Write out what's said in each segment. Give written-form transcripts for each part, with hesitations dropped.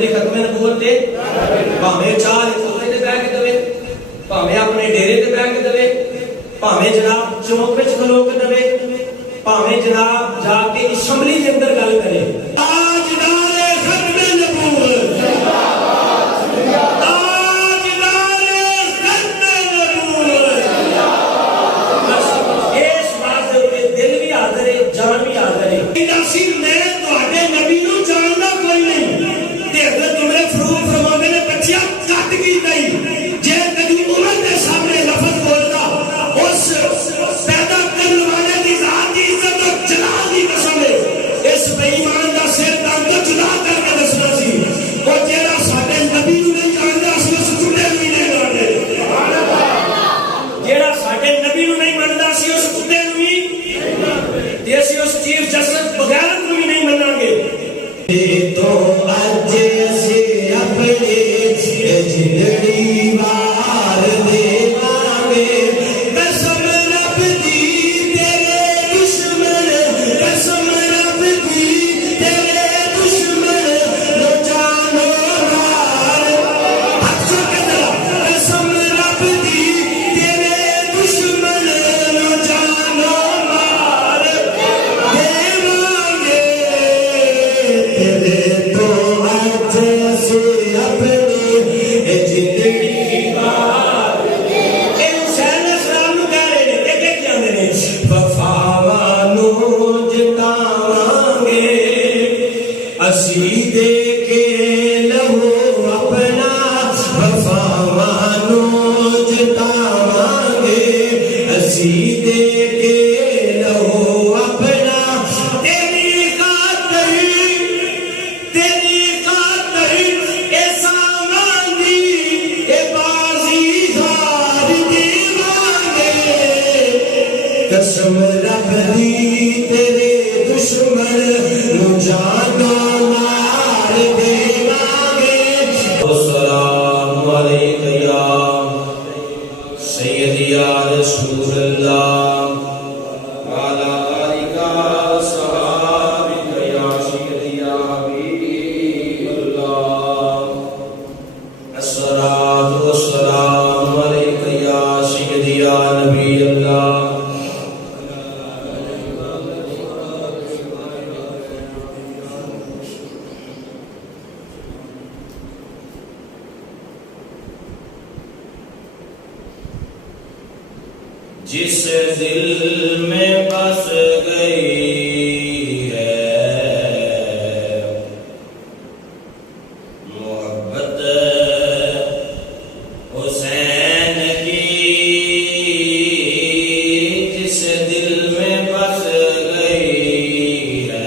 دے ختم نبوت دے بھاویں چار کوٹے تے بیٹھ کے دے بھاویں اپنے ڈیرے تے بیٹھ کے دے بھاویں جناب چوک وچ کھلو کے دے بھاویں جناب جا کے اسمبلی دے اندر گل کرے تاجدار ختم نبوت تاجدار ختم نبوت اس بات دے دل بھی حاضر ہے جان بھی حاضر ہے ناصر میں تواڈے نبی نو جاننا کوئی نہیں تے اگر تمہیں فروغ فرماوے نے بچیا کٹ کی نہیں جے کبھی عمر دے سامنے لفظ بولدا اس پیدا کرنے والے دی ذات دی عزت اور جلال دی قسم ہے اس بے ایمان دا سر تان تو جدا کر کے دسنا سی او جیڑا ساڈے نبی نو نہیں جاندا اس اس ٹوٹے بھی نہیں جانتے سبحان اللہ جیڑا ساڈے نبی نو نہیں مندا سی اس ٹوٹے بھی تے اسی اس چیف جسٹس بغیر کو بھی نہیں مناں گے تو اج اسی اپنے جنڑی وار دے جس دل میں بس گئی ہے محبت حسین کی جس دل میں بس گئی ہے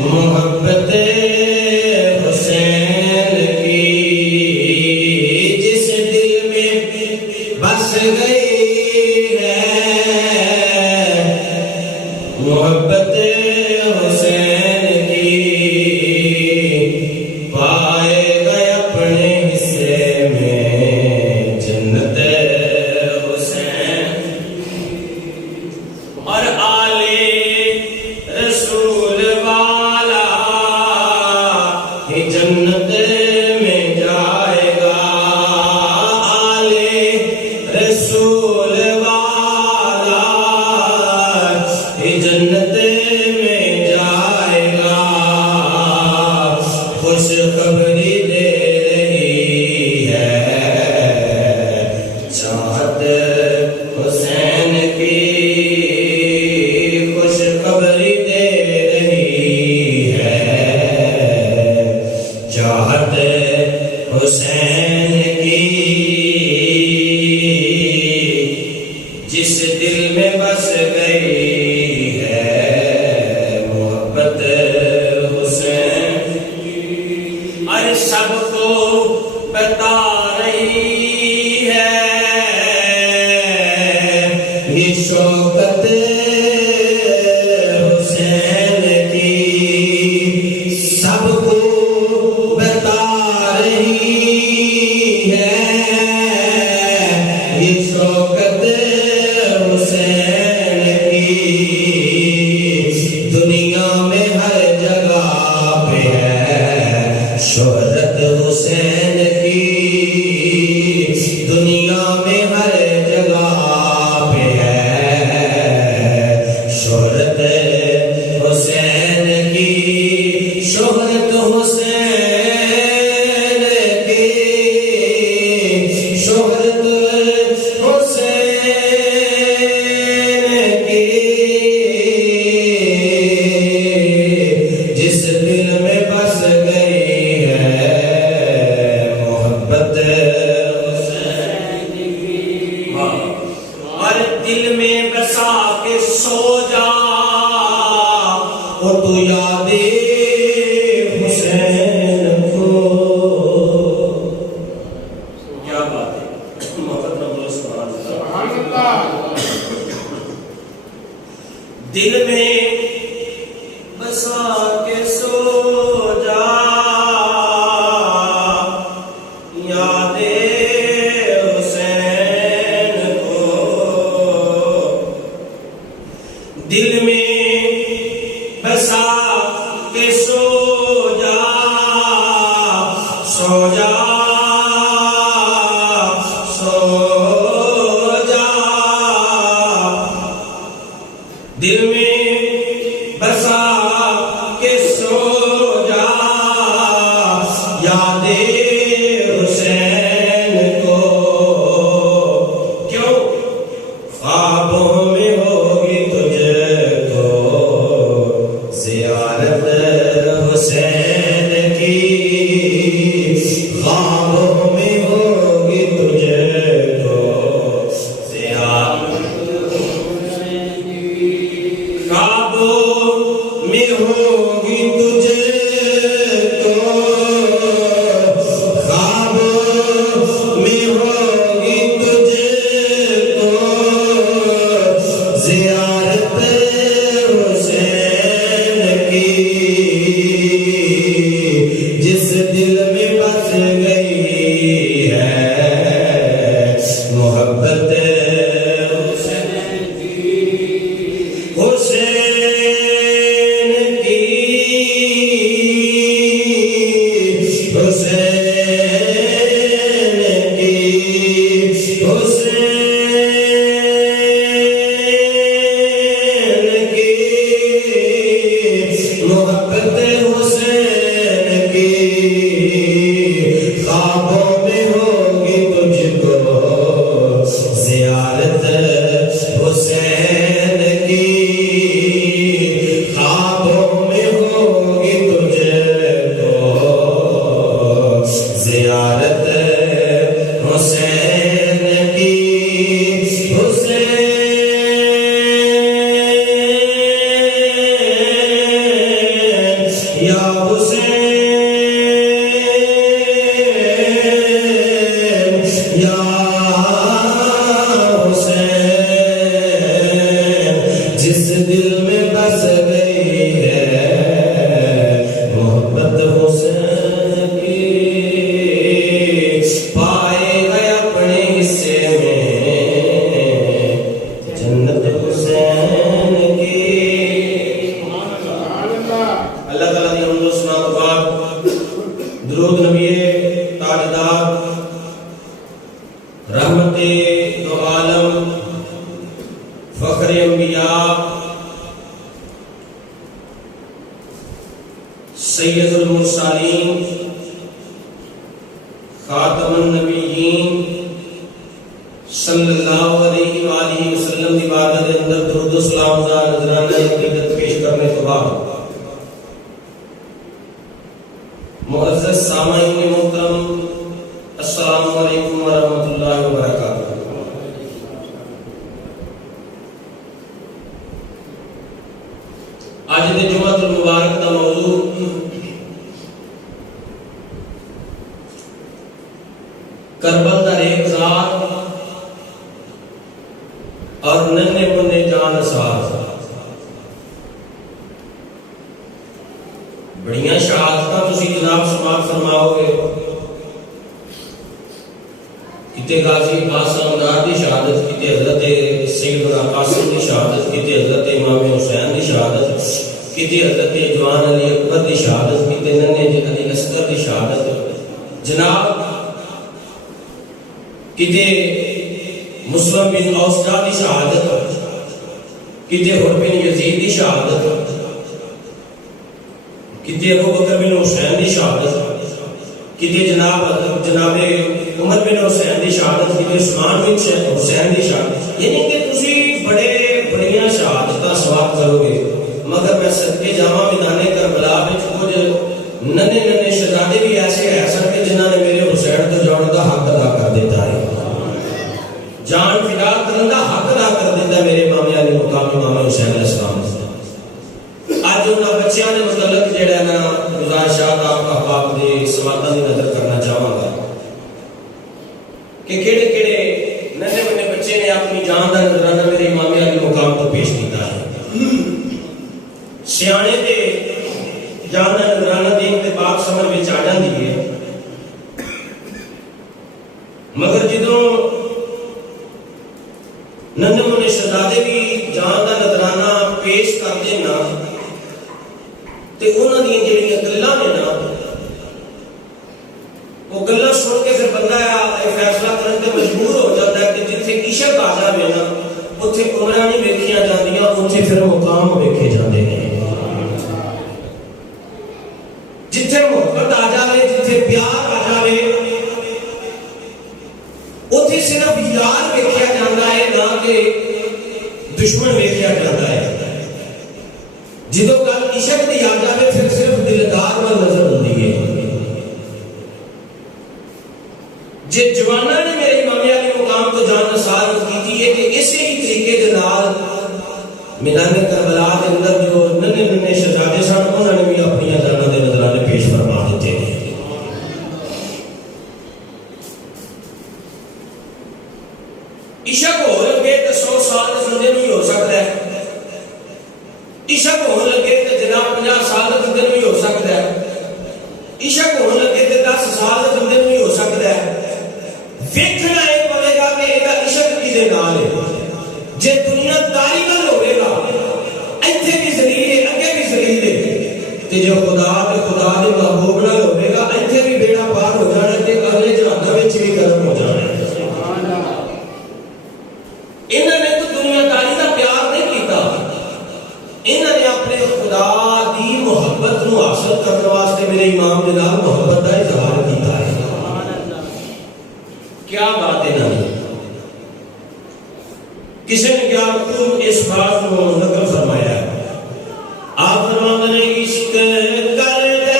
محبت حسین کی جنت جس دل میں بس گئی ہے محبت حسین کی، اور سب کو بتا رہی ہے یہ شوکت حسین کی، سب کو بتا رہی ہے یہ شوکت حسین کی، دنیا میں ہر جگہ پہ ہے شہرت حسین کی، دنیا میں ہر جگہ پہ ہے شہرت حسین کی، شہرت حسین کی، شہرت حسین کی، جس دل میں بس گئی ہے محبت حسین کی، اور دل میں بسا کے سو جا وہ تو یاد حسین کو، کیا بات ہے محبت نہ بولو سبحان اللہ، دل میں بسا کے سو جا یاد حسین کو، دل میں بسا کے سو جا، سو جا، سو جا، دل میں بسا کے سو جا یاد حسین کو، کیوں خوابوں میں ہوگی تجھ کو زیارت حسین کی، خوابوں میں ہوگی تجھ کو زیارت حسین کی، خوابوں میں ہوگی تجھ کو، خوابوں میں ہوگی تجھ کو زیارت حسین کی، جس دل میں بس گئی ہے محبت حسین کی، حسین کی، حسین کی، حسین کی، محبت حسین کی، خوابوں میں ہوگی تجھ کو زیارت حسین کی، خوابوں میں ہوگی تجھ کو زیارت حسین کی، حسین یا حسین یا حسین، جس دل میں بس گئی ہے محبت حسین کی، پائے گئے اپنے حصے میں جنت حسین کی، اللہ تعالیٰ نے حمد و ثنا کے بعد درود نبی تاجدار رحمت دو عالم فخر انبیاء سید المرسلین خاتم النبیین صلی اللہ علیہ وآلہ وسلم دی بارگاہ دے اندر درود و سلام دا نذرانہ عقیدت پیش کرنے کے بعد معزز سامعین محترم السلام علیکم ورحمۃ اللہ وبرکاتہ۔ دے جمعۃ المبارک دا موضوع کربل دا ریگزار اور ننے منے جان اسار. بڑیاں شہادتاں تسی جناب سماعت فرماؤ گے. کتے غازی عباس سمدار دی شہادت، کتے حضرت سیدنا قاسم دی شہادت، کتے حضرت امام حسین دی شہادت، کتے حضرت جوان علی اکبر دی شہادت، کتے ننے علی اصغر دی شہادت. جناب کتے مسلم بن اوسجا دی شہادت، کتے حر بن یزید دی شہادت، کتے ابو بکر بن حسین دی شہادت، کتے جناب عمر بن حسین دی شہادت، کتے عثمان بن حسین دی شہادت. یعنی کہ تسی بڑیاں شہادتاں سوال کرو گے، مگر میں صدقے جاواں میدان کربلا وچ کچھ ننے شہزادے بھی ایسے ہیں سن کہ جنہاں نے میرے حسین تو جان دا حق ادا کر دیتا ہے، جان فدا کرن دا حق ادا کر دیتا میرے امام علی مقام امام حسین علیہ السلام. آج انہاں بچیاں نے متعلق جڑا نا گزار شاہ آپ احباب دے سوالات دی نظر کرنا چاہواں گا کہ کیڑے کیڑے ننے منے بچے نے اپنی جان دا نذرانہ میرے امام علی مقام تو پیش کیتا ہے. سیانے دے جان دا نذرانہ دین تے پاک سمجھ وچ آ جاندی ہے، مگر جدوں ننے منے شہزادے بھی جان دا نذرانہ پیش کردے نا تے انہاں دی جڑیاں گلاں نے نا وہ گلاں سن کے پھر بندہ یہ فیصلہ کرن تے مجبور ہو جاتا ہے کہ جتھے عشق آ جاوے نا اوتھے عمراں نہیں ویکھیاں جاندیاں، اوتھے پھر مقام ویکھے جاندے نے. جتھے محبت آ جاوے، جتھے پیار آ جاوے، اوتھے صرف یار ویکھیا جاندا ہے نہ کہ دشمن ویکھیا جاندا ہے. جدوں گل عشق دی آ جاوے پھر صرف دلدار وال نظر ہوندی ہے. جے جواناں نے میرے امام علی مقام تو جان نثار کیتی ہے کہ اسی ہی طریقے دے نال میدان کربلا دے اندر جو ننے شہزادے سن انہاں نے بھی اپنی جاناں دے نذرانے پیش فرما دیتے ہیں. عشق ہو لگے تو 100 سال کے بندے بھی ہو سکتا ہے، عشق ہو لگے تو جناب 50 سال کے بندے بھی ہو سکتا ہے، عشق ہو لگے تو 10 سال کے بندے بھی ہو سکتا ہے. ویکھنا یہ پوے گا کہ یہ عشق کدے نال ہے. جے دنیا داری نال ہوے گا ایتھے بھی ذلیل ہے، اگے بھی ذلیل ہے، تے جو خدا دے محبوب نال ہوے گا ایتھے بھی بیڑا پار ہو جانا تے اگلے جہان وچ بھی گرم ہو جانا. انہوں نے تو دنیا داری کا پیار نہیں کیتا، انہوں نے اپنے خدا دی محبت نو حاصل کرنے واسطے میرے امام دے نال محبت کا اظہار کیتا ہے. کیا بات ہے نا. کسی نے کیا خوب اس بات کو نقل فرمایا ہے. آپ فرماتے ہیں عشق کر دے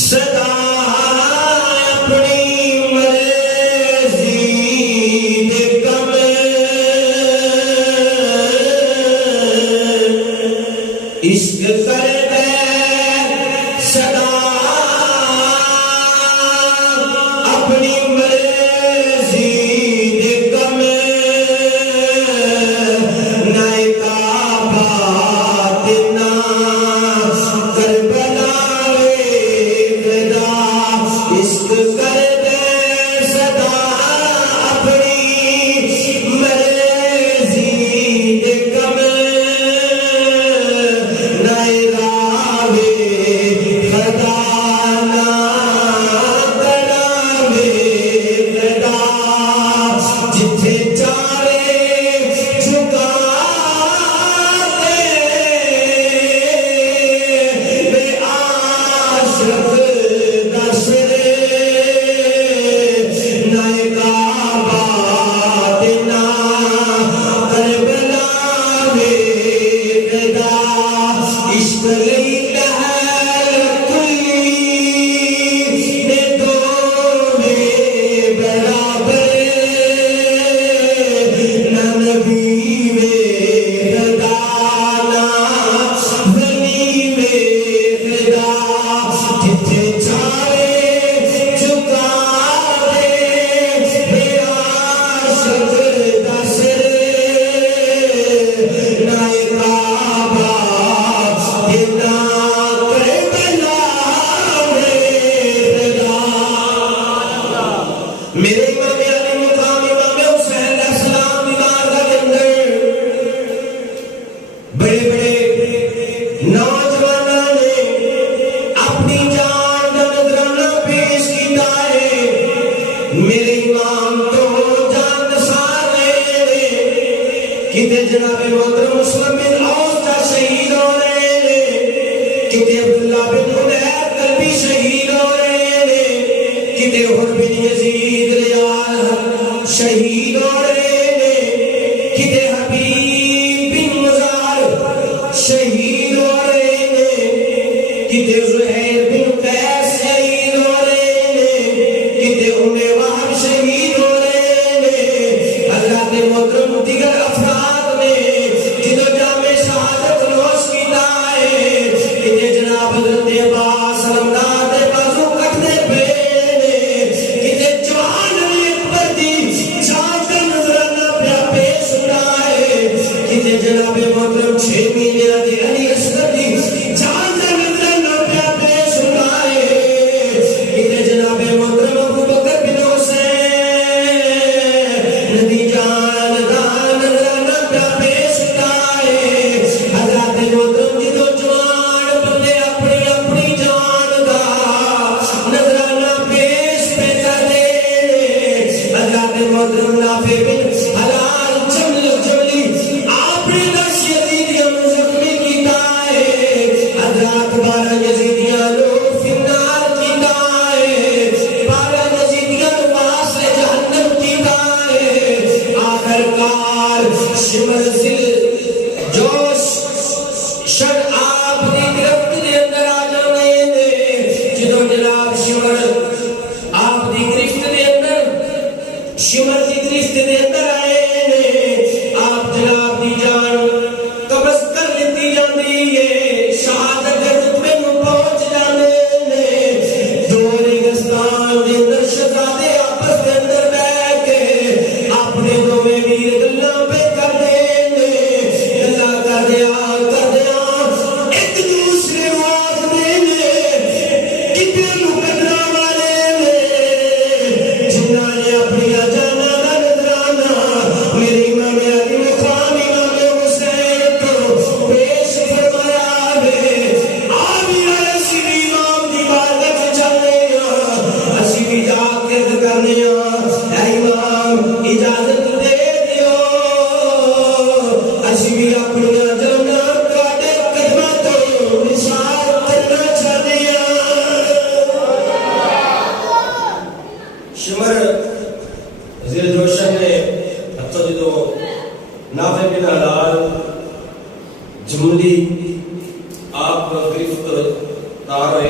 صدا کتے جناب محترم مسلم بن عوف کا شہید ہو رہے ہیں، کتے عبداللہ بن حنیف کلبی شہید ہو رہے ہیں، کتے حر بن یزید ریال شہید ہو رہے ہیں، کتے حبیب بن مزار شہید ہو رہے ہیں، کتے زہیر بن قیس شہید ہو رہے ہیں، کتے ام وہب شہید ہو رہے ہیں۔ حضرات محترم دیگر افراد نے جنہوں جامع شہادت نوش کیتا ہے، کتے جناب حضرت عباس علمدار دے بازو کٹنے پہ نے، کتے جوان علی اکبر دی جان کا نظرانہ پیا پیش ہوا ہے، کتے جناب محترم 6 مہینے دی علی اصغر دی جان کا نظرانہ پیا پیش ہوا ہے، کتے جناب محترم ابو بکر بن حسین ندی جان دا نظرانہ پیا پیش ہوا ہے۔ حضرات محترم جدو جوان بندے اپنی اپنی جان دا نظرانہ پیش پہ کرتے، حضرات محترم نافع بن حلال جملی اپنی دس یزیدیاں نو زخمی کیتا ہے، حضرات 12 یزیدیاں نو فنار کیتا ہے، 12 یزیدیاں نو واسطے جہنم کیتا ہے۔ آخر کار شمر ذل جوش شر آپ دی گرفت دے اندر آ جانے نے، جدو جناب شمر آپ دی گرفت دے اندر شمر دی گرفت دے اندر آئے نے، آپ جناب دی جان قبض کر لیتی جاندی ہے، شہادت دے رتبے نو پہنچ جانے نے۔ دو ریگستان دے اندر شہزادے آپس دے اندر بیٹھ کے اپنے دوویں ویر گلاں پہ کردے نے، گلاں کردیاں ایک دوسرے نو آکھدے نے، کتے مقدرہ والے نے جنہاں نے اپنی جاناں دا نظرانہ میرے امام علی مقام امام حسین کو پیش فرمایا ہے۔ آبی اسی بھی امام دی بارگاہ وچ چلے ہاں، اسی بھی جا کے کرنے ہاں، اے امام اجازت دے دیو، اسی بھی اپنی جاناں تواڈے قدماں تو نثار کرنا چاہتے ہاں۔ شمر ذل جوشن نے حتیٰ جدو نافع بن حلال جملی آپ گرفتار ہوئے،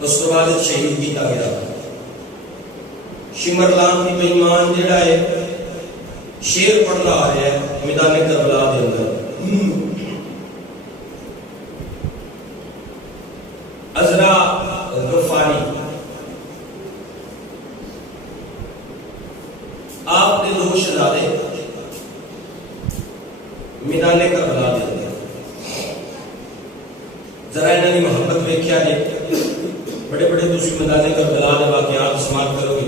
اس کے بعد شہید کیتا گیا۔ شمر لان کی بےایمان جڑا ہے شیر پڑھنا آ رہا ہے میدان کربلا دے اندر۔ عزرا غفاری آپ نے دو شہزادے میدان کربلا دے اندر، ذرا انہاں دی محبت ویکھیا جے، بڑے بڑے تسی میدان کربلا دے واقعات سماعت کرو گے،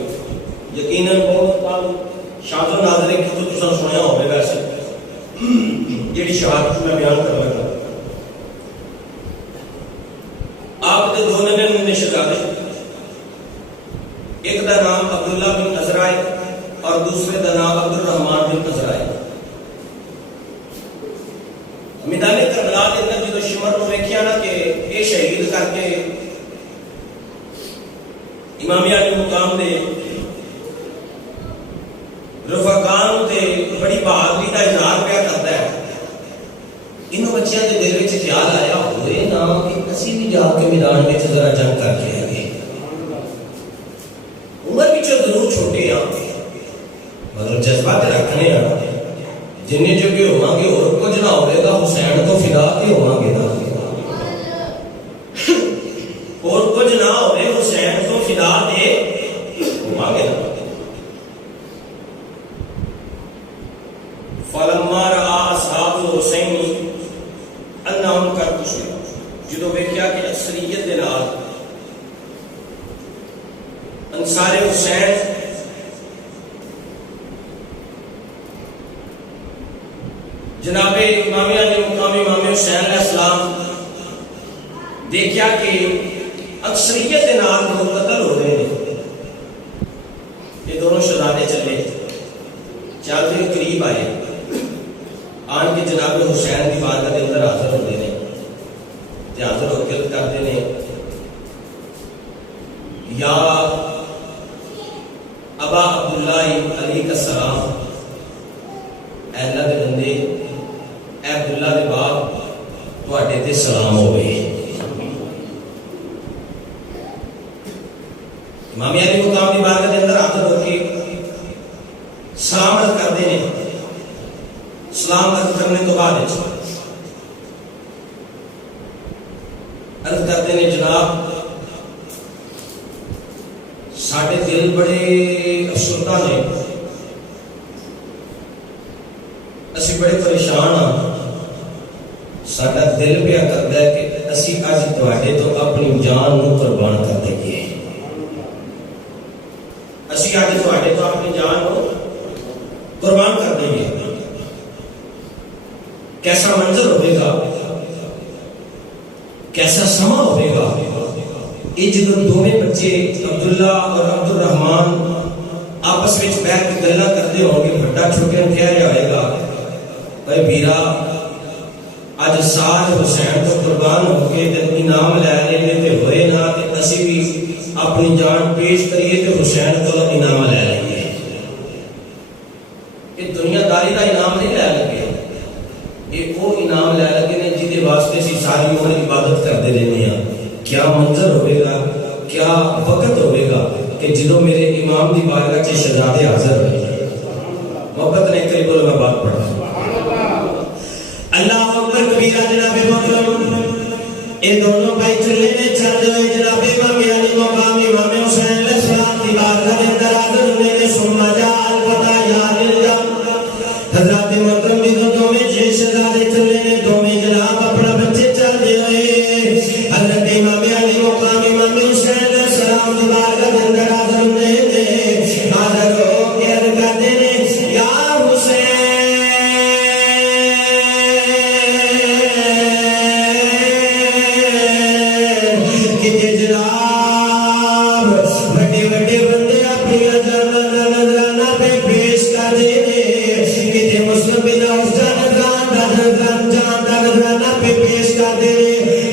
یقیناً بہت شاذ و نادر ہے کہ تساں سنیا ہوے، ویسے جیڑی شہادت میں بیان کر لگا۔ آپ دے دو ننے شہزادے، ایک دا نام عبداللہ بن عزرا ہے اور دوسرے دا نام عبد الرحمن بن عزرا ہے۔ میدان کربلا دے اندر جدو شمر نو ویکھیا نا کہ اے شہید کر کے امام علی مقام دے رفقان تے بڑی بہادری کا اظہار پیا کرتا ہے، انہوں بچیاں دے دل وچ خیال آیا ہوئے نا کہ اسی بھی جا کے میدان وچ ذرا جنگ کر کے آئے گے، عمر وچ ضرور چھوٹے ہاں مگر جذبات رکھنے ہاں، جن جگہ ہوواں گے اور کچھ نہ ہوئے گا، حسین تو فدا تے ہوواں گے نا، اور کچھ نہ ہوئے حسین تو فدا تے ہوواں گے نا۔ فلما رأى اصحاب الحسین انہم قد قتلوا، جدو ویکھیا کہ اکثریت دے نال انصار حسین جناب امام علی مقام امام حسین علیہ السلام دیکھیا کہ اکثریت دے نال لوگ قتل ہو رہے ہیں، یہ دونوں شہزادے چلے چلتے قریب قریب آئے آن کے جناب حسین کی بارگاہ کے اندر حاضر ہوتے ہیں حاضر ہو کے کرتے ہیں یا ابا عبداللہ علی کا سلام، اے اللہ دے بندے، اے عبداللہ دے باپ تواڈے تے سلام ہوئے۔ امام علی مقام دی بارگاہ دے اندر حاضر ہو کے سلام عرض کرتے ہیں۔ سلام عرض کرنے تو بعد عرض کرتے ہیں جناب ساڈے دل بڑے افسردہ نے، اسی بڑے پریشان ہاں، ساڈا دل پیا کرتا ہے کہ اسی اج تواڈے تو اپنی جان نو قربان کر دئیے، اسی اج تواڈے تو اپنی جان نو قربان کر دئیے۔ کیسا منظر ہوئے گا، کیسا سما ہوئے گا، یہ جدو دونوں بچے عبداللہ اور عبد الرحمان آپس میں بیٹھ کے گلا کرتے ہوں گے، بڑا چھوٹے کہہ رہا ہوئے گا اے بیرا اج ساج حسین تو قربان ہو کے انعام لے لینے تے ہوئے نہ تے اسی بھی اپنی جان پیش کریے تے حسین کو انعام لے لیں۔ یہ دنیا داری کا انعام نہیں لے لگے، یہ وہ انعام لے لگے نے جہدے واسطے اسی ساری عمر عبادت کرتے رہنے ہیں۔ کیا منظر ہوئے گا، کیا وقت ہوئے گا کہ جدو میرے امام دی بارگاہ کے شہزادے حاضر ہوئے۔ محبت نے کئی بول میں بات پڑھا اللہ اکبر کبیرہ جناب محترم، یہ دونوں بھائی چلے میں چل رہے جناب امام علی مقام امام حسین علیہ السلام دی بارگاہ کے اندر حاضر ہونے نے سما جال پتا یاد جا حضرات محترم بھی دونوں میں چھ شہزادے چلے نے دونوں جناب اپنا بچے چل رہے حضرت امام علی مقام امام حسین علیہ السلام دی بارگاہ کے اندر حاضر ہونے نے حاضر ہو کے عرض کرتے نے یا حسین کتے جناب بڑے بڑے بندے اپنی نظرانہ پہ پیش کر دے کتے مسلم بنا اس جان نظرانہ پہ پیش کر دے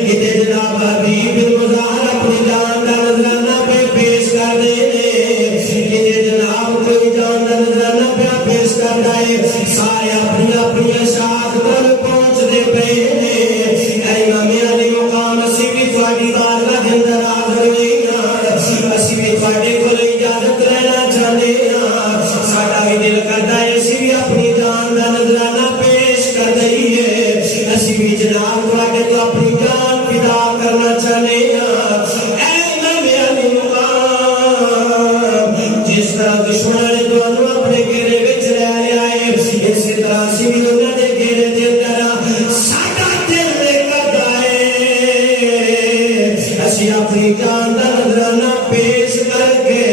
کتے جناب حبیب المظاہر اپنی جان نظرانہ پہ پیش کر دے کتے جناب کوئی جان نظرانہ پہ پیش کر دے سارے اپنی اپنی اشاعت پر پہنچ دے پہ امام علی مقام اسی بھی تھوڑی بارگاہ کے اندر حاضر ہوئی اسی بھی تھوڑے کو اجازت لینا چاہتے ہیں ساڈا بھی دل کرتا ہے اسی بھی اپنی جان کا نذرانہ پیش کر دئیے اسی بھی جناب تھوڑے تو اپنی جان فدا کرنا چاہتے ہیں اے امام علی مقام جس طرح دشمن نے دونوں اپنے گھیرے وچ لے لیا ہے اسی طرح اسی بھی انہوں نے گھیرے دے اندر ساڈا دل کرتا ہے اسی اپنی جان کا نذرانہ پیش کر کے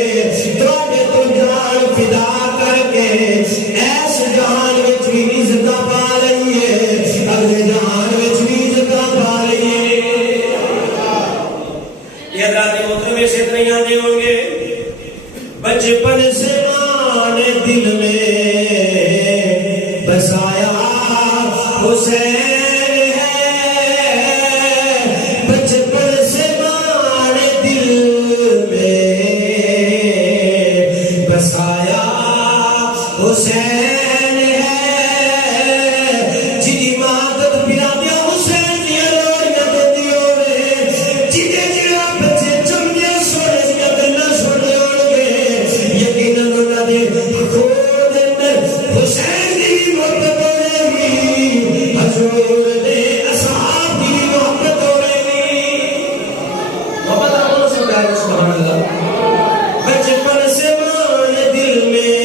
تواڈے تو جان فدا کر کے ایس جہان وچ بھی عزت پا لئیے اگلے جہان وچ بھی عزت پا لئیے۔ یہ رات محترم میں سے اتنے آنے ہوں گے بچپن سے ماں نے دل میں بسایا حسین حسین ہے جی مادت بنا دیا حسین دیا روڑیاں دیتی ہوئے جیدے جیڑا بچے چمگے سوڑے دیا گلہ سوڑے ہوئے یقیناً انہوں نے کھوڑ دیندر حسین دی محبت ہوئے گی حضور دے اصحاب دی محبت ہوئے گی محبت آمون سے گائے سبحان اللہ بچپن سے مان دل میں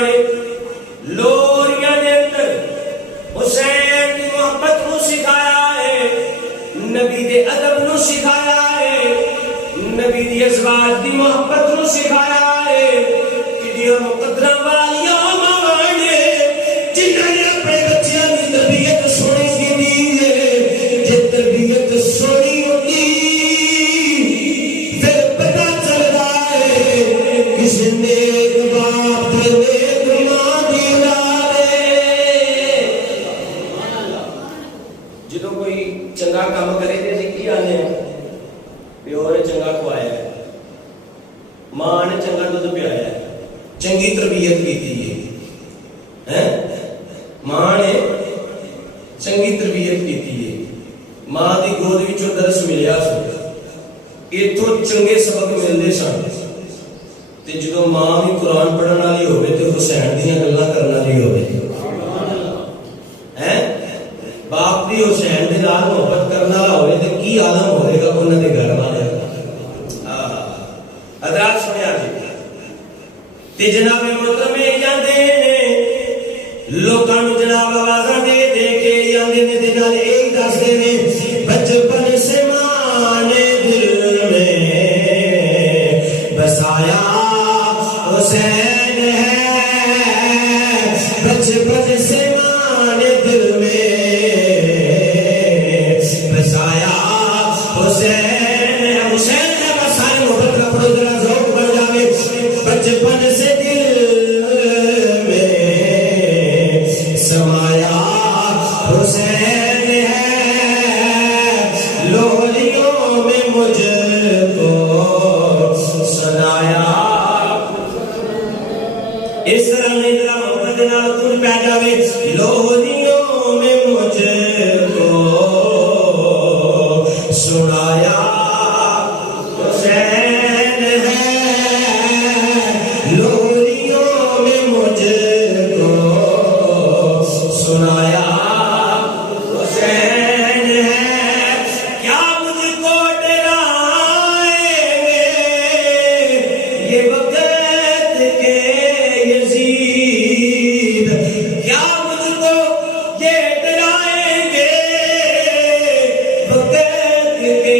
نے لوریاں دے اندر حسین دی محبت نو سکھایا ہے، نبی دے ادب نو سکھایا ہے، نبی دی ازواج دی محبت نو سکھایا ہے۔ کڈیاں مقدراں والیاں ماواں نے جنہاں نے اپنے بچیاں دی تربیت سونی کیتی ہے۔ جے تربیت سونی ہوندی پھر پتہ چلدا ہے کس نیک باپ تے نیک ماں دی اولاد ہے۔ جدوں کوئی چنگا کام کرے تے اسی کی آنے ہیں؟ پیو نے چنگا کھوایا ہے، ماں نے چنگا دودھ پلایا ہے، چنگی تربیت کی ہے، ماں نے چنگی تربیت کی ہے، ماں کی گود وچوں درس ملیا سو، اتوں چنگے سبق ملتے سن۔ تے جدوں ماں بھی قرآن پڑھن والی ہوئے تے حسین دیاں گلاں کرن والی ہوئے، باپ بھی حسین دے نال محبت کرن والا ہوئے تے کی عالم ہوئے گا انہاں دے گھر والے۔ حضرات سنیا جی، تے جناب محترم جاندے نے لوکاں نوں جناب آوازاں دے دے کے جاندے نے تے نال ایک دسدے نے بچپن سے ماں نے دل میں بسایا حسین ہے، بچپن سے ماں نے دل میں بسایا حسین ہے، حسین ہے بس سارے محبت کا پڑھو ذرا ذوق بڑھ جاوے۔ بچپن سے دل میں سمایا حسین ہے، لولیوں میں مجھ کو سنایا۔ اس طرح میں ذرا محبت نال تر پہ جاوے، لولیوں میں مجھ کو سنایا حسین ہے، لولیوں میں مجھ کو سنایا حسین ہے۔ کیا مجھ کو ڈرائیں گے یہ وقت کے یزید، کیا مجھ کو یہ ڈرائیں گے وقت کے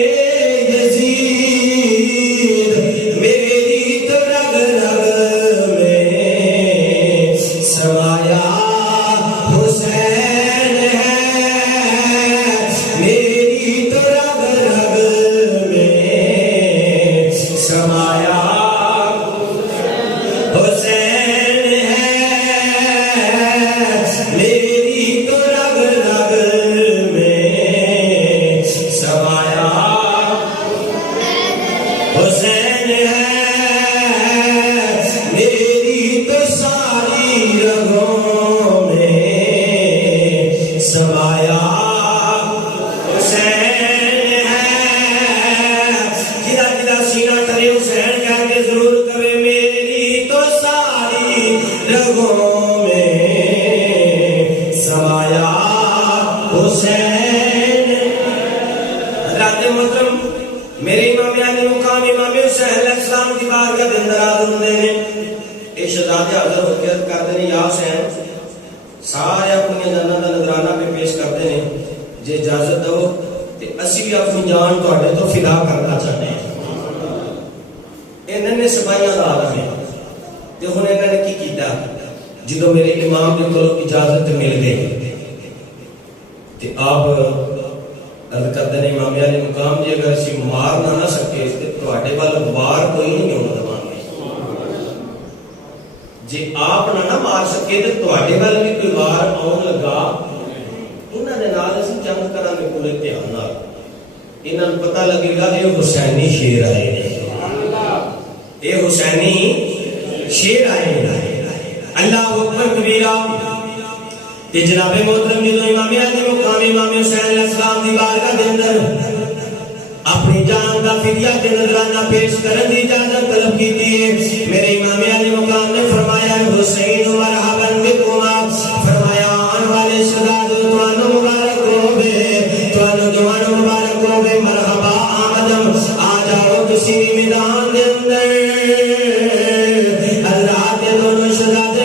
یزید، میری تو رگ رگ میں سمایا حسین ہے، میری تو رگ رگ میں سمایا حسین ہے، میری تو رگ رگ میں سمایا حسین ہے، میری تو ساری رگوں میں سمایا حسین ہے۔ جدا جدا سینہ کرے حسین کہہ کے ضرور کرے، میری تو ساری رگوں میں سمایا حسین۔ حضرات محترم، میرے امام علی مقام امام حسین علیہ السلام کی بارگاہ کے اندر حاضر ہوندے نے، اے شہزادے حاضر ہو کے عرض کردے نے یا حسین، سارے اپنی جاناں دا نذرانہ پہ پیش کردے نے، جے اجازت دو تے اسی بھی اپنی جان تواڈے تو فدا کرنا چاہتے ہیں۔ انہاں نے سپاہیاں دا عالم ہے تے ہن انہاں نے کی کیتا، جدوں میرے امام دے کولوں اجازت مل گئی تے آپ عرض کردے نے امام علی مقام جی اگر اسی مار نہ سکے تے تواڈے وال وار کوئی نہیں ہونا دمان میں، جے آپ نہ مار سکے تے تواڈے وال بھی کوئی وار آن لگا، انہاں دے نال اسی جنگ کران دے پورے دھیان نال، انہاں نوں پتہ لگے گا یہ حسینی شیر آئے نے، یہ حسینی شیر آئے نے۔ اللہ اکبر کبیرہ۔ تے جناب محترم جدوں امام علی مقام امام حسین علیہ السلام دی بارگاہ دے اندر اپنی جان دا فدیہ تے نذرانہ پیش کرن دی اجازت طلب کیتی ہے، میرے امام علی مقام نے فرمایا حسین مرحبا بکما، فرمایا آن والے شہزادو تانوں مبارک ہوے، تانوں جوانوں مبارک ہوے، مرحبا آمدم، آ جاؤ کسی میدان دے اندر۔ اللہ کے دونوں شہزادے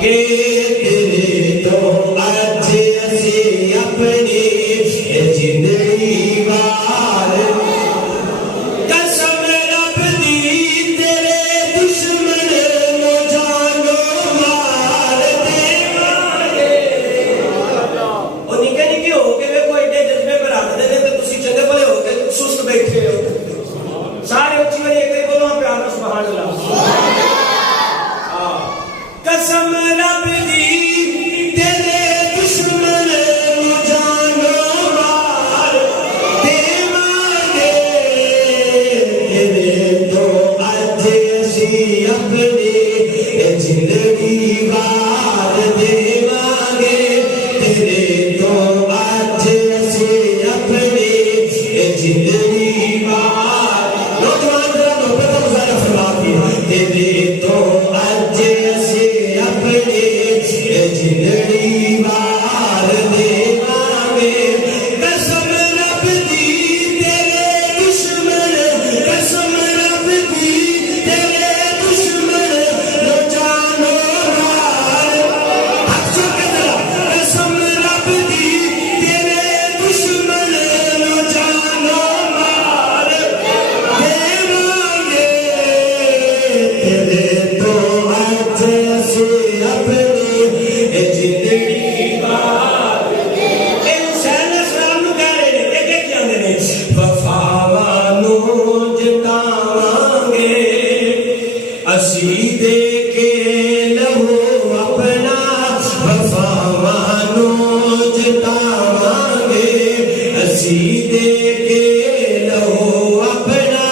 کہ تیرے تو اج اسی اپنی زندگی وار قسم رب دی تیرے دشمن نو جانو مار دیواں وہ نکے نکے ہو کے ویکھو ایڈے جذبے پر رکھتے ہیں تو تسی چنگے بھلے ہو کے سست بیٹھے ہو سارے اچھی بڑی ایک ہی بولو پیار نال سبحان اللہ قسم رب دی تیرے دشمن نو جانو مار دیواں گے تیرے تو اج اسی اپنی زندگی وار دیواں گے تیرے تو اج اسی اپنی زندگی وار نوجوان ذرا محبت کا مظاہرہ فرما کے تیرے تو اج اسی اپنی زندگی وار دیواں گے قسم رب دی تیرے دشمن قسم رب دی تیرے دشمن نو جانو مار حق سے کہنا قسم رب دی تیرے دشمن نو جانو مار دیواں گے تیرے تو اج اسی اپنی زندگی وار اے حسین اسلام نو کہہ رہے ہیں کہ کیا کہندے نے وفاواں نو جتاواں گے اسی دے کے لہو اپنا وفاواں نو جتاواں گے اسی دے کے لہو اپنا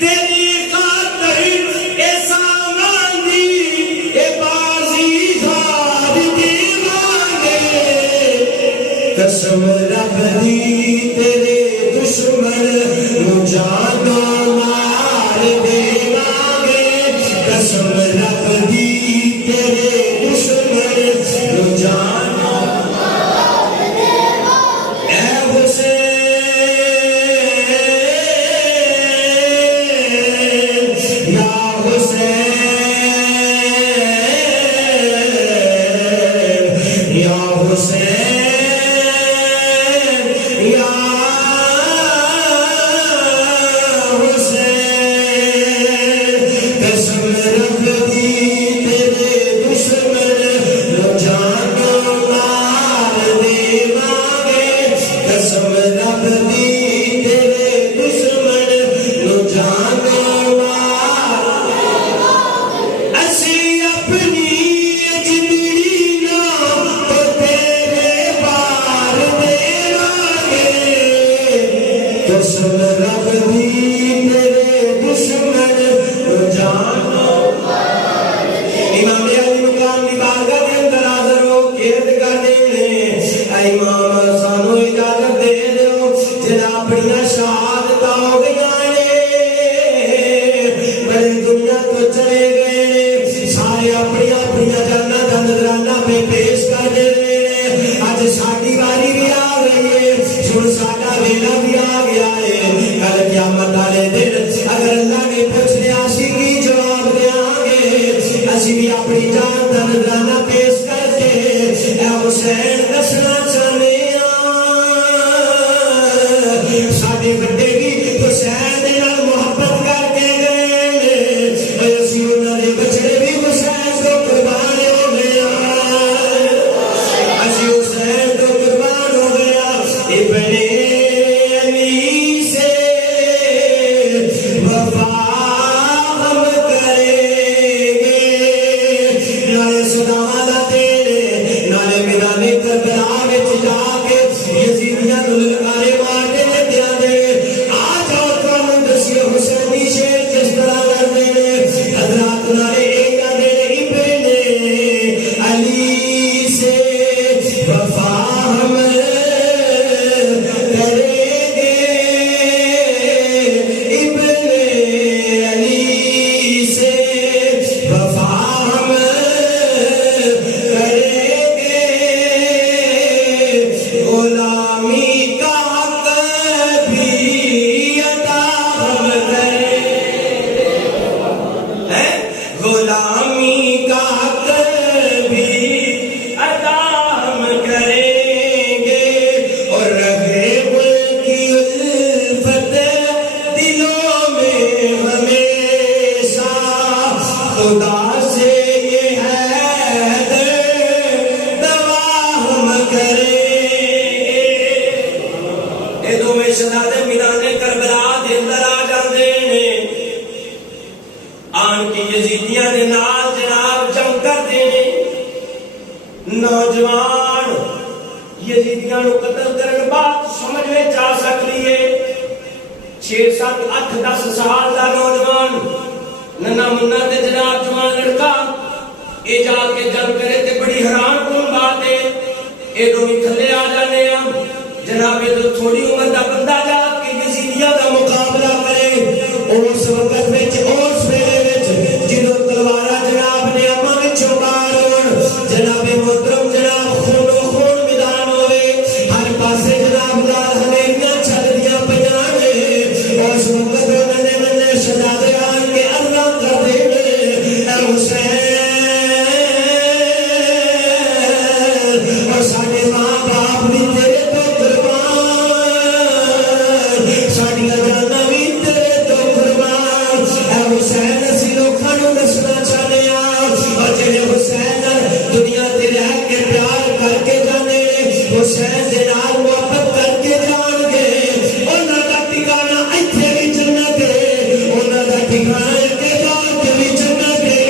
تیری خاطر اے سامانی اے بازی زار دیواں گے قسم رب دی تیرے دشمن نو جانو مار دیواں گے قسم رب دی تیرے دشمن نو جانو اے حسین یا حسین یا حسین یا حسین قسم رب دی تیرے دشمن نو جانو مار دیواں گے قسم رب دی تیرے دشمن نو جانو مار اسی اپنی زندگی نو تو تیرے پار دیواں گے قسم رب دی تیرے دشمن نو جانو امام علی مقام دی بارگاہ دے اندر حاضر ہو کے عرض کرتے ہیں اے امام سانو اجازت دے دیو جڑا اپنی شہادتاں ہو گئیاں نے بڑے دنیا تو چلے گئے نے سارے اپنی اپنی جاناں دا نذرانہ پہ پیش کر دے نے اج ساڈی واری بھی آ گئی ہے سن ساڈا ویلا بھی آ گیا ہے کل قیامت والے دن اگر اللہ نے پوچھ لیا اسی کی جواب دیاں گے اسی بھی اپنی جان دا نذرانہ پیش کر کے اے حسین دسنا چاہنے ساڈے بڑے بھی حسین دے نال محبت کر کے گئے اے اسی انہاں دے بچڑے بھی حسین کو قربان ہو گئے غلامی کا کبھی ادا ہم کریں گے اور رہے ان کی الفت دلوں میں ہمیشہ خدا سے یہ ہے دعا ہم کریں گے. یہ دونوں شہزادے میدان کربلا دے اندر آ جاندے نے آن کی یزیدیاں دے نال جناب جنگ کر دینے. نوجوان یزیدیاں نو قتل کرن بات سمجھ میں جا سکتی ہے. 6 7 8 10 سال دا نوجوان ننا منا تے جناب جوان لڑکا اے جا کے جنگ کرے تے بڑی حیران کن بات ہے. اے دونوں تھلے آ جانے ہیں جناب. یہ تھوڑی عمر دا بندہ جا کے یزیدیاں دا مقابلہ کرے. اس وقت وچ اس ویلے وچ جدوں تلواراں جناب نے اپاں وچوں باہر ہون جناب محترم جناب خون و خون میدان ہوے ہر پاسے جناب لال ہنیریاں چھلدیاں پیاں نے. اس وقت انہاں نے شہزادے آن کے اللہ کردے نے اے حسین اور ساڈے ماں باپ بھی تیرے تو قربان ساڈیاں جاناں بھی تیرے تو قربان. اے حسین اسی لوکاں نوں دسنا چاہنے ہاں اور جڑے حسین دنیا تے رہ کے پیار کر کے جانے حسین دے نال محبت کر کے جان گے انہاں دا ٹھکانہ ایتھے بھی جنت ہے. انہاں دا ٹھکانہ کے جان کے بھی جنت ہے.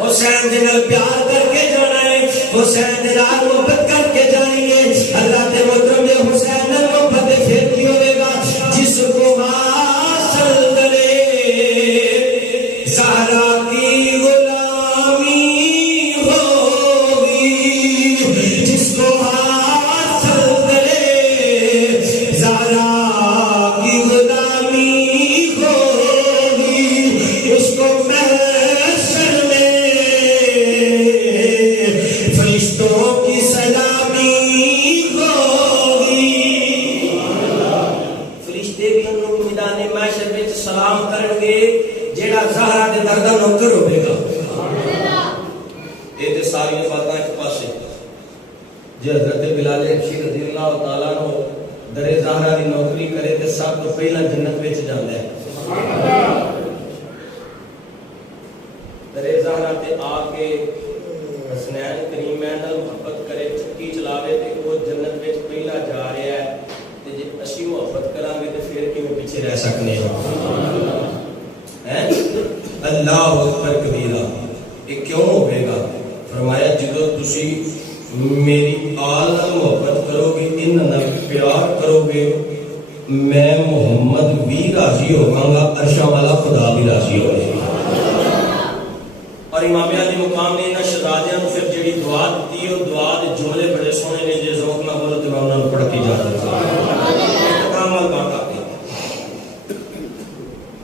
حسین دے نال پیار کر کے جانا ہے حسین دے نال محبت کر کے جائیں گے. اللہ دے محترم دے حسین نال محبت پھر کی ہوے گا جس کو حاصل کرے زہرا کی غلامی ہوگی. جس کو حاصل کرے زہرا کی غلامی ہوگی اس کو محشر میں فرشتوں کی سلامی ہوگی. فرشتے بھی ان لوگ میدان محشر وچ سلام کرن گے جیڑا زہرا دے در دا نوکر ہوے گا. یہ تے ساری باتاں ایک پاسے جے حضرت بلال حبشی رضی اللہ تعالیٰ عنہ در زہرا دی نوکری کرے تے سب تو پہلا جنت وچ جاندا ہے. در زہرا تے آ کے حسنین کریمین نال محبت کرے چکی چلاوے تے وہ جنت وچ پہلا جا رہا ہے. تے جے اسی محبت کراں گے تے پھر کیویں پیچھے رہ سکنے ہاں. اللہ اکبر کبیرہ. یہ کیوں ہوئے گا؟ فرمایا جدو تسی میری آل نال محبت کرو گے ان نال پیار کرو گے میں محمد بھی راضی ہوگا گا عرشاں والا خدا بھی راضی ہوگا. اور امام علی مقام نے انہاں شہزادیاں نوں پھر جڑی دعا دتی ہے دعا دے جملے بڑے سونے نے جے ذوق نہ بولو تے میں انہاں نوں پڑھ کے جا رہا کامل بات آ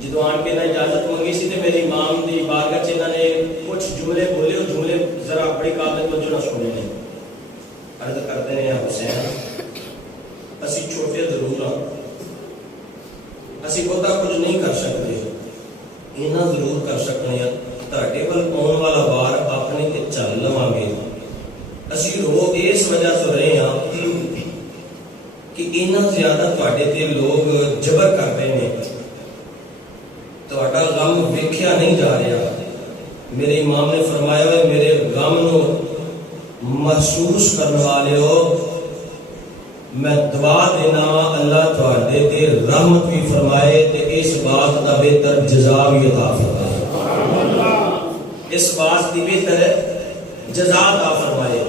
جدو آن کے اجازت منگی سی تے میری امام دی بارگاہ چ انہاں نے کچھ جملے بولے اور جملے ذرا بڑی قابل توجہ نہ سنے نے. عرض کرتے ہیں حسین اسی چھوٹے ضرور ہاں اسی بہتا کچھ نہیں کر سکتے اینا ضرور کر سکتے ہیں تہاڈے ول آਉਣ والا وار اپنے تے چل لواں گے. اسی رو اس وجہ تو رہے ہاں کہ اینا زیادہ تہاڈے تے لوگ جبر کر رہے ہیں. تہاڈا غم ویکھیا نہیں جا رہا. میرے امام نے فرمایا ہے میرے غم نو محسوس کرنے والے ہو میں دعا دینا اللہ تہاڈے تے رحمت بھی فرمائے تے اس بات دا بہتر جزا بھی عطا فرمائے. اس بات دی بہتر جزا عطا فرمائے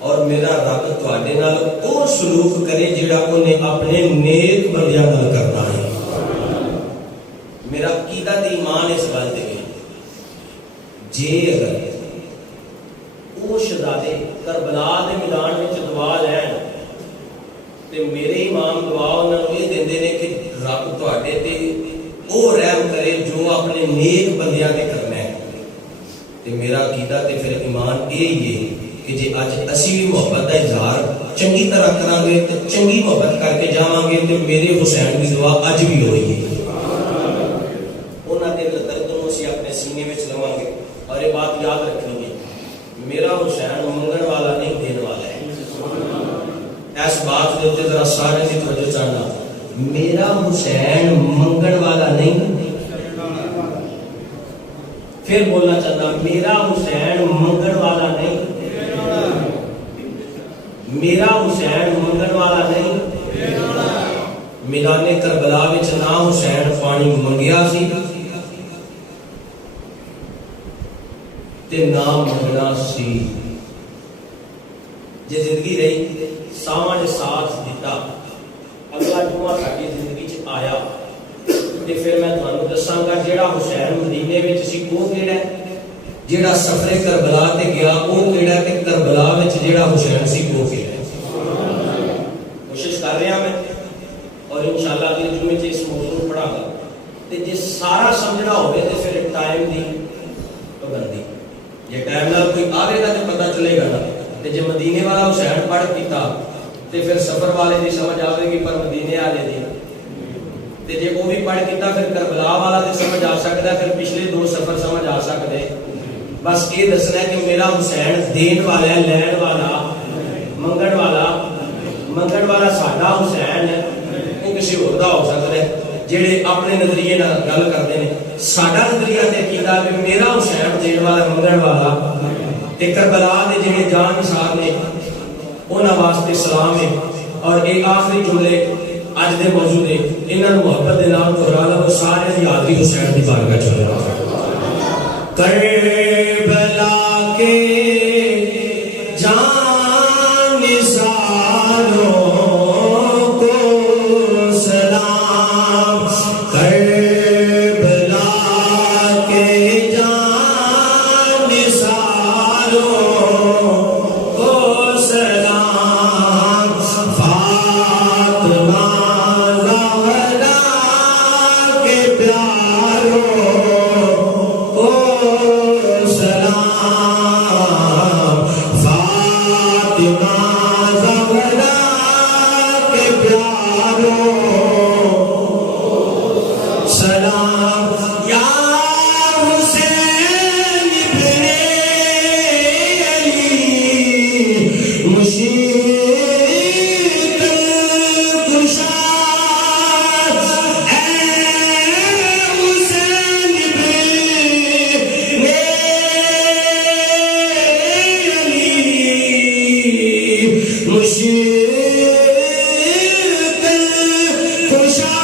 اور میرا رب تہاڈے نال او سلوک کرے جڑا انہیں اپنے نیک بندیاں نال کرنا ہے. میرا عقیدہ تے ایمان اس گل تے جے اگر او شہزادے کربلا دے میدان وچ دعا لین تے میرے امام دعا انہاں نوں یہ دیندے نے کہ رب تہاڈے تے او رحم کرے جو اپنے نیک بندیاں تے کرنا ہے. تے میرا عقیدہ تے پھر ایمان یہی ہے کہ جے اج اسی بھی محبت دا اظہار چنگی طرح کران گے تے چنگی محبت کر کے جاواں گے تے میرے حسین دی دعا اج بھی ہوئی ہے. انہاں دے درد نوں اسی اپنے سینے میں لواں گے اور یہ بات یاد رکھیں گے، میرا حسین منگن والا نہیں دین والا ہے. اس بات کے اوپر ذرا سارے کی توجہ چاہنا، میرا حسین منگن والا نہیں. پھر بولنا چاہتا، میرا حسین منگن والا نہیں، میرا حسین منگن والا نہیں. میدان کربلا وچ نہ حسین پانی منگیا سی تے نہ منگنا سی. جے زندگی رہی ساواں نے ساتھ دیتا، اگلا جمعہ ساری زندگی چ آیا تے پھر میں تھانوں دساں گا جیڑا حسین مدینے وچ سی وہ کیڑا ہے، جیڑا سفر کربلا تے گیا وہ کیڑا تے کربلا وچ جیڑا حسین سی وہ کیڑا ہے. کوشش کر رہا میں اور انشاءاللہ اگلے جمعے سے اس موضوع پڑھا گا تے جے سارا سمجھنا ہوئے تے پھر ٹائم دی پابندی، جے ٹائم نال کوئی آوے گا تے پتہ چلے گا نا. تے جے مدینے والا حسین پڑھ کیتا تے پھر سفر والے دی سمجھ آوے گی پر مدینے والے دی. تے جے وہ بھی پڑھ کیتا پھر کربلا والا تے سمجھ آ سکدا ہے، پھر پچھلے دو سفر سمجھ آ سکدے. بس یہ دسنا ہے کہ میرا حسین دین والا ہے، لین والا، منگن والا. منگن والا ساڈا حسین ہے، وہ کسی اور دا ہو سکتا ہے. جڑے اپنے نظریے نال گل کرتے ہیں، ساڈا نظریہ تے کیتا کہ میرا حسین دین والا، منگن والا. تے کربلا دے جڑے جان نثار نے انہاں واسطے سلام ہے. اور یہ آخری جملے اج دے موضوع نے انہاں محبت دے نال دہرا لو، سارے دی حاضری حسین دی بارگاہ چ ہو. کربلا کے جان نثاروں کو سلام، کربلا کے جان نثاروں کو سلام. فاطمہ زہرا کے پیاروں کو سلام. فاطمہ زہرا کے پیاروں سلام. یا حسین ابن علی مشیق الکشا، اے حسین ابن علی مشیق الکشا.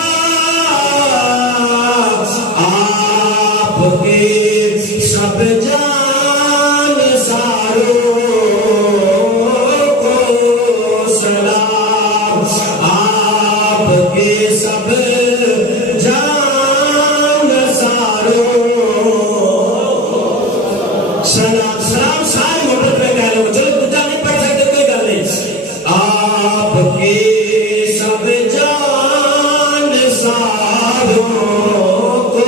آپ کے سب جان ساروں کو سلام. آپ کے سب جان ساروں سلام. سلام سارے محبت میں کہہ لو، چلو دوجا نہیں پڑھ سکتے کوئی گل نہیں. آپ کے سب جان ساروں کو.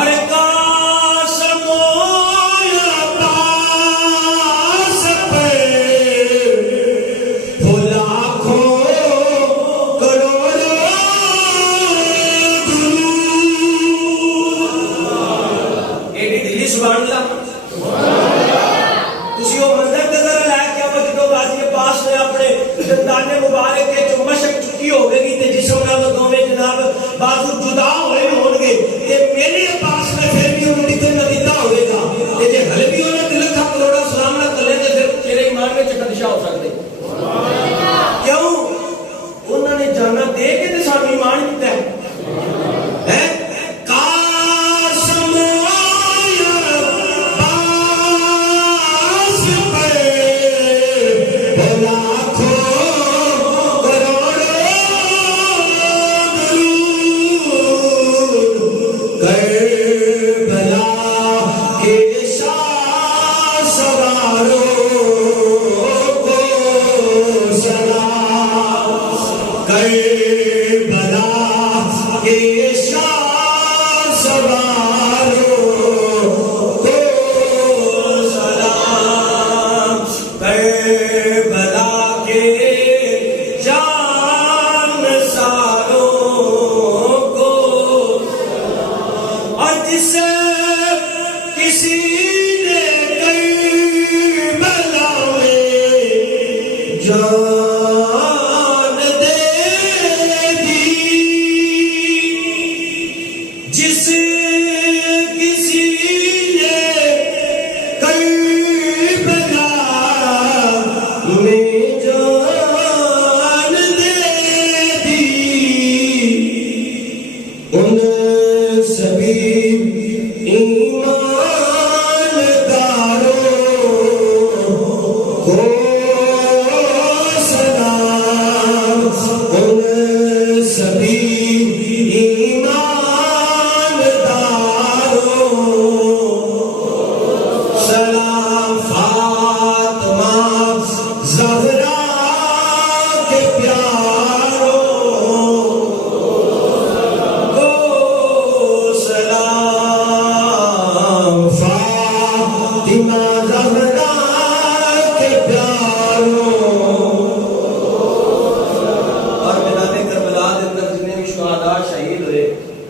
ارے قاسم و عباس پہ ہو لاکھوں کروڑوں درود. ایڈی دلی سبحان اللہ. تسی وہ منظر تے ذرا لے کے آؤ جدوں غازی عباس نے اپنے دندان مبارک کے جو مشق چکی ہوے گی تے جسم نال دوویں جناب بازو جدا ہوئے ہون گے تے میرے عباس میں پھر بھی انہاں دی کوئی نتیجہ ہوے گا. تے جے ہلے بھی انہاں دل کا کروڑا سلام نہ کرے تے پھر تیرے ایمان وچ خدشہ ہو سکدے. کیوں؟ انہاں نے جانا دے کے تے سانوں ایمان دتا ہے. قاسم عباس پہ ہو لاکھوں کروڑوں درود. کربلا کے شاہ سواروں کو سلام. کربلا کے شاہ سواروں کو سلام. کربلا کے جان ساروں کو جسے کسی نے کربلا میں جان دے دی، جس کسی نے کربلا میں جان دے دی، ان سبھی ایمانداروں کو سلام، ان سبھی ایمانداروں سلام، فاطمہ زہرا کے پیاروں کو سلام، فاطمہ زہرا کے پیاروں۔ اور میدان کربلا دے اندر جتنے بھی شہداء شہید ہوئے،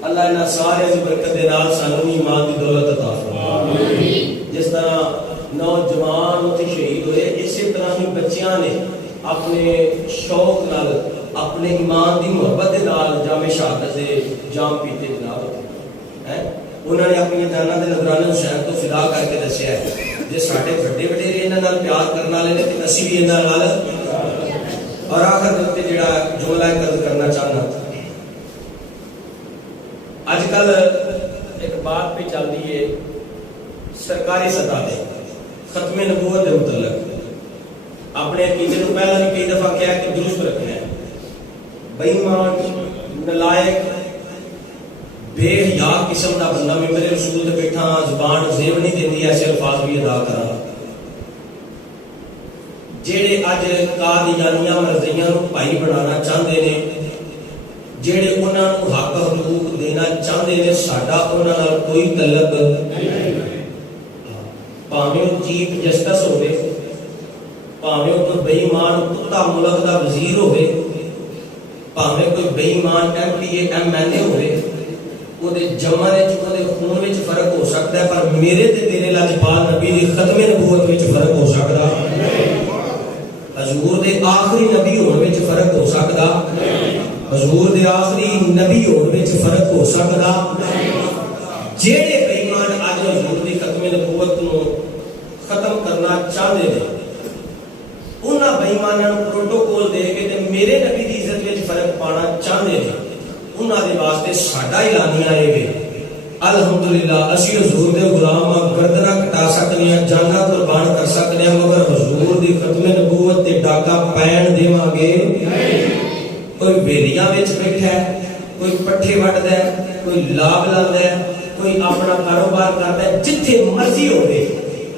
اللہ انہاں سارے دی برکت دے نال سانوں ایمان دی دولت عطا فرمائے۔ جس طرح نوجوان اتنے شہید ہوئے، اسی طرح ہی بچیاں نے اپنے شوق نال، اپنے ایمان دی محبت دے نال جام شہادت دے جام پیتے جناب ہے۔ انہوں نے اپنی جاناں دے نذرانے حسین تو فدا کر کے دسیا ہے جے ساڈے بڑے وڈیرے انہاں نال پیار کرن والے نے تے اسی بھی انہاں نال۔ اور آخر دے جڑا جملہ قدر کرنا چاہنا، اج کل ایک بات پہ چل رہی ہے سرکاری سطح پہ ختم نبوت کے متعلق اپنے عقیدے کو پہلا بھی کئی دفعہ کیا کہ درست رکھنا ہے۔ بے ایمان، نلائق، بے حیا قسم کا بندہ ممبر رسول تے بیٹھا زبان زیب نہیں دیندی، ایسے الفاظ بھی ادا کرا۔ جڑے اج قادیانیاں مرزیاں نو بھائی بنانا چاہتے ہیں، جڑے انہاں نو حق حقوق دینا چاہتے ہیں، ساڈا انہاں نال کوئی تعلق نہیں۔ پاویں چیف جسٹس ہوئے، پاویں کوئی بے ایمان کتا ملک دا وزیر ہوئے، پاویں کوئی بے ایمان M P A M L A ہوئے، وہ دے جمع وچ وہ دے خون وچ فرق ہو سکتا ہے، پر میرے تے تیرے لاجپال نبی دی ختم نبوت وچ فرق ہو سکتا، حضور دے آخری نبی ہونے وچ فرق ہو سکتا، حضور دے آخری نبی ہونے وچ فرق ہو سکتا۔ جیڑے بے ایمان اج حضور دی ختم نبوت نو ختم کرنا چاہتے ہیں، انہاں بے ایماناں نو پروٹوکول دے کے تے میرے نبی دی عزت وچ فرق پانا چاہتے ہیں، انہاں دے واسطے ساڈا اعلانیہ اے وے الحمدللہ اسی حضور دے غلام گردناں کٹا سکنے ہیں، جاناں قربان کر سکنے ہیں، مگر حضور دی ختم نبوت تے ڈاکا پین دیواں گے کوئی بیلیاں وچ بیٹھا ہے، کوئی پٹھے وڈدا ہے، کوئی لاب لاندا ہے، کوئی اپنا کاروبار کرتا ہے، جتھے مرضی ہوے،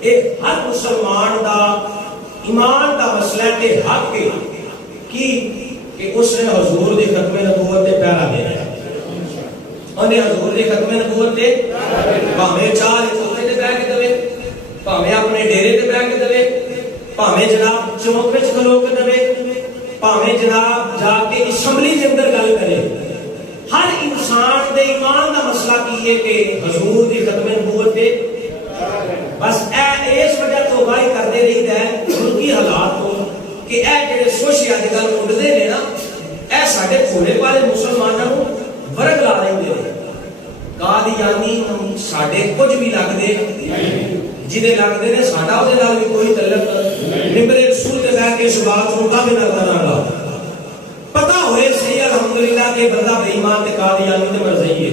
اے ہر مسلمان دا ایمان دا مسئلہ تے حق ہے کہ اس نے حضور دی ختم نبوت تے پہرا دینا ہے۔ انہیں حضور دی ختم نبوت تے بھاویں چار اتنے تے بیٹھ کے دے، بھاویں اپنے ڈیرے تے بیٹھ کے دے، بھاویں جناب چوک وچ کھلو کے دے، بھاویں جناب جا کے اسمبلی دے اندر گل کرے، ہر انسان دے ایمان دا مسئلہ کی ہے کہ حضور دی ختم نبوت تے بس اس وجہ تو وائی کرتے رہی ہے ملکی حالات کو کہ اے جڑے سوشی اج کل اڑتے ہیں نا، اے ساڈے بھولے والے مسلمانوں ورگ لا رہے ہیں۔ قادیانی ساڈے کچھ بھی لگتے جنہیں لگتے ہیں ساڈا وہ بھی کوئی تعلق ممبر رسول تے بیٹھ کے اس بات کو کبھی نہ کرنا گا۔ پتہ ہوئے صحیح الحمدللہ کہ بندہ بے ایمان تے قادیانی تے مرضی ہے،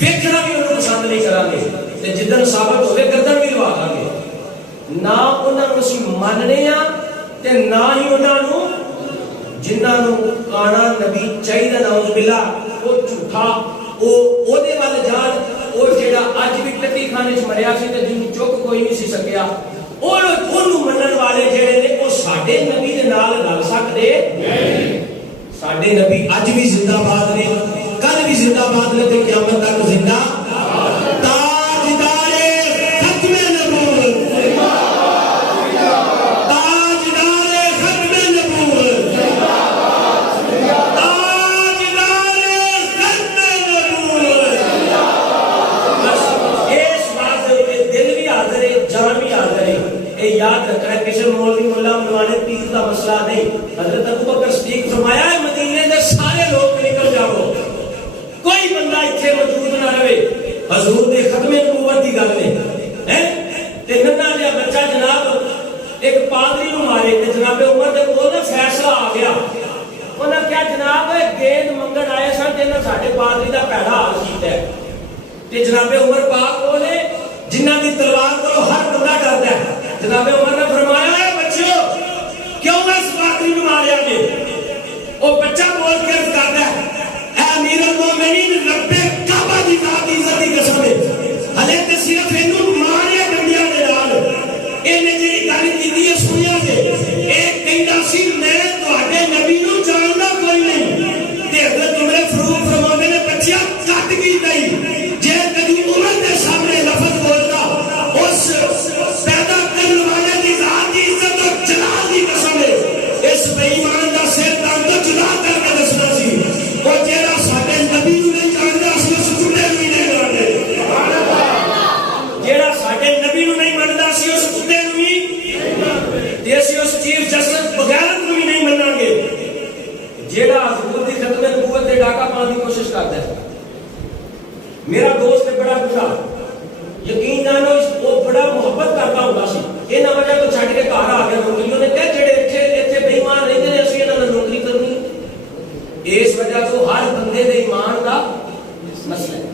ویکھنا بھی انہوں پسند نہیں کریں گے، جدن ثابت ہوئے گردن بھی لوا دیں گے، نہ انہوں نے اسی ماننے ہاں تے نہ ہی انہوں نے جنہاں نو کانا نبی چاہیے نعوذ باللہ وہ جھوٹا وہ دے وال جان وہ جڑا اج بھی کٹی خانے چ مریا سی تے جن چک کوئی نہیں سی سکیا، اونوں منن والے جڑے نے وہ ساڈے نبی دے نال رل سکدے نہیں۔ ساڈے نبی اج بھی زندہ باد نے، کل بھی زندہ باد نے تے قیامت تک زندہ تاجدار ختم نبوت، تاجدار ختم نبوت، تاجدار ختم نبوت، یاد رکھنا ہے کسی مولوی ملا ملوانے پیر کا مسئلہ نہیں. حضرت ابو بکر صدیق فرمایا ہے مدینے دے سارے لوگ نکل جاؤ, کوئی بندہ اتنے موجود نہ رہے. حضور دے ختم نبوت کی گل ہے. تے ننا جہا بچہ جناب ایک پادری نو مارے تے جناب عمر دے کول فیصلہ آ گیا. انہاں کیا جناب گیند منگن آئے سن تے انہاں ساڈے پادری دا پیڑا حال کیتا ہے. تے جناب عمر پاک بولے جنہاں دی تلوار کو ہر بندہ ڈردا ہے. جناب عمر نے فرمایا ہے بچو کیوں اس پادری نو ماریا گے؟ او بچہ بول کے عرض کردا ہے اے امیر المومنین رب کعبہ دی ذات عزت دی قسم ہے ہلے تے صرف اینو ماریا ڈنڈیاں دے نال اینے جڑی گل کیتی ہے سنیا جے اے کہندا سی میں تواڈے نبی نو جاندا کوئی نہیں تے حضرت عمر فاروق فرماندے نے بچیا کٹ کیتا ہی جے کبھی عمر دے سامنے لفظ بولدا اس پیدا کرنے والے دی ذات دی عزت اور جلال دی قسم ہے اس بے ایمان دا سر تان تو جدا کر کے دسنا سی او جیڑا ساڈے نبی نو نہیں جاندا سی اس کتے نو نہیں جاندا. سبحان اللہ. جیڑا ساڈے نبی نو نہیں مندا سی اس کتے نو نہیں تے اسی اس چیف جسٹس بغیرت نو بھی نہیں مناں گے. جیڑا حضور دی ختم نبوت دے ڈاکا پانے دی کوشش کردا ہے. میرا دوست ہے بڑا بڑا یقین جانو وہ بڑا محبت کرتا ہوندا سی. انہاں وجہ تو چھڈ کے گھر آ گیا. نوکریوں نے کہ جڑے ایتھے بے ایمان رہندے نے اسی انہاں نال نوکری کرنی. اس وجہ تو ہر بندے دے ایمان دا مسئلہ ہے.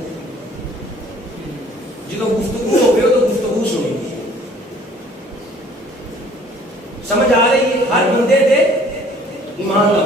جدوں گفتگو ہوے تو گفتگو سنی سمجھ آ رہی ہے ہر بندے دے ایمان دا